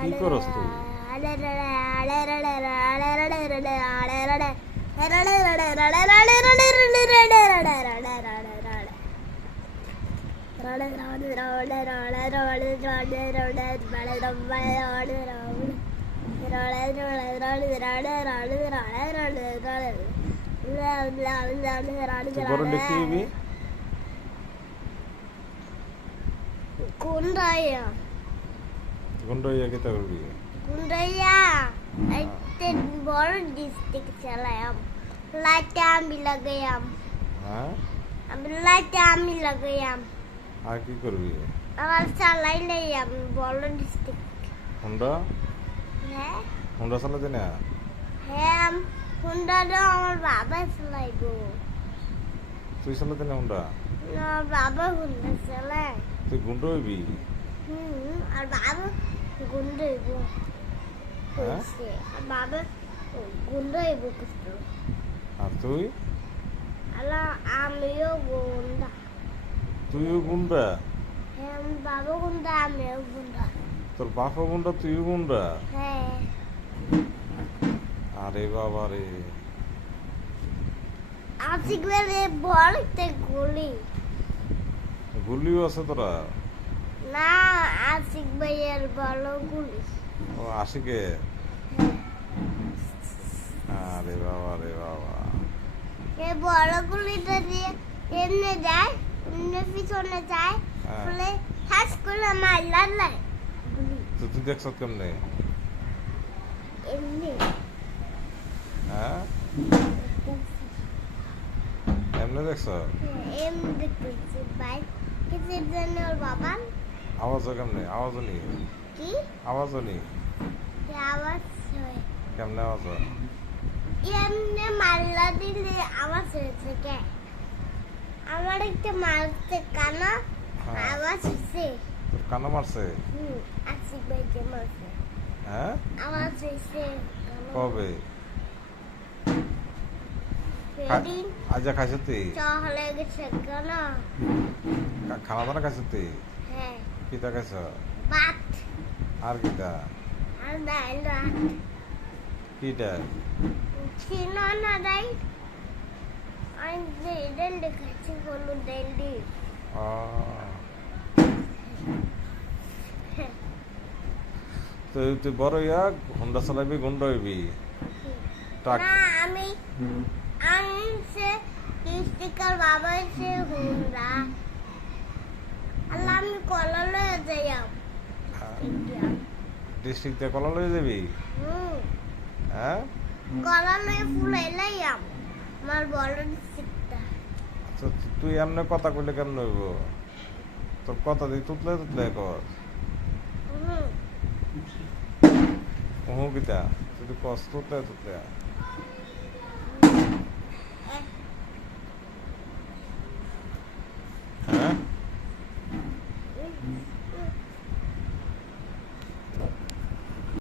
কি করস তুই? তুই বড় লিখি দিবি? Kundaya. গুন্ডইয়া কিতা করবি? Kundaya. একটা বড় ডিস্ট্রিক্ট চালায়াম। লাইটে আমি লাগাইয়াম। হ্যাঁ? লাইটে আমি লাগাইয়াম। আর কি করবি? আমার চালাইলাম বড় ডিস্ট্রিক্ট। হুন্ডা? হ্যাঁ? হুন্ডা চালাতে না? হ্যাঁ, হুন্ডাটা আমার বাবা চালাইবো। তুই চালাতে না হুন্ডা? না, বাবা হুন্ডা চালায়। তুই গুন্ড হইবি? আর বাবা গুন্ড হইব। হ্যাঁ? আর বাবা গুন্ড হইব কিছু। আর তুই? আলা আমিও গুন্ডা। তুইও গুন্ডা? হ্যাঁ, আমার বাবা গুন্ডা, আমিও গুন্ডা। তোর বাপও গুন্ডা, তুইও গুন্ডা? হ্যাঁ। আরে বাবা রে। আশিক বেলে বড় একটা গুলি। গুলিও আছে তোরা? না, আশিক ভাইয়ের বড় গুলি। ও আশিকে? আরে বাবা রে বাবা। এই বড় গুলিটা দিয়ে এমনি যায়, এমনি পিছনে যায়, হ্যাঁ। ফলে ঠাস করে মারলার লাই গুলি। তো তুই দেখছ কেমনে? এমনি হ্যাঁ? এমনে দেখছ? এমনি দেখতেছি ভাই। কিসের জন্য ওর বাবা? আওয়াজও কেমনে? আওয়াজও নি? কি? আওয়াজও নি? কি আওয়াজ হয়? কেমনে আওয়াজ হয়? এমনি মারলা দিলে আওয়াজ হয়েছে কে? আমার একটা মারতে কানা হ্যাঁ। আওয়াজ হয়েছে। তোর কানা মারছে? আশিক ভাইকে মারছে। হ্যাঁ? আওয়াজ হয়েছে। কবে? সেদিন আজ খাইছ তুই? চহলে গেছে কেন? খানা দানা খাইছ তুই? হ্যাঁ, কিতা খাইছ? ভাত আর কিতা? আর ডাল ভাত কিটা? ছিল না ডাল। আমি ডাল দেখাচ্ছি হলুদ ডাল দিয়ে। ও, তুই বড় ইয়া হুন্ডা চালাবি, গুন্ডা হইবি? ট্রাক? না, আমি সে স্টিকার বাবা সে হুন্ডা। আল্লাহ, আমি কলা লয়ে যাইয়াম। ডিস্ট্রিক্ট দিয়ে কলা লয়ে যাবি? হ্যাঁ? কলা লয়ে ফুলাই লাইয়াম। আমার বড় ডিস্ট্রিক্টটা। আচ্ছা, তুই এমনি কথা কইলে কেমন হইব? তোর কথা দিয়ে তুতলে তুতলে কর। কিতা তুই কস তুতলে তুতলে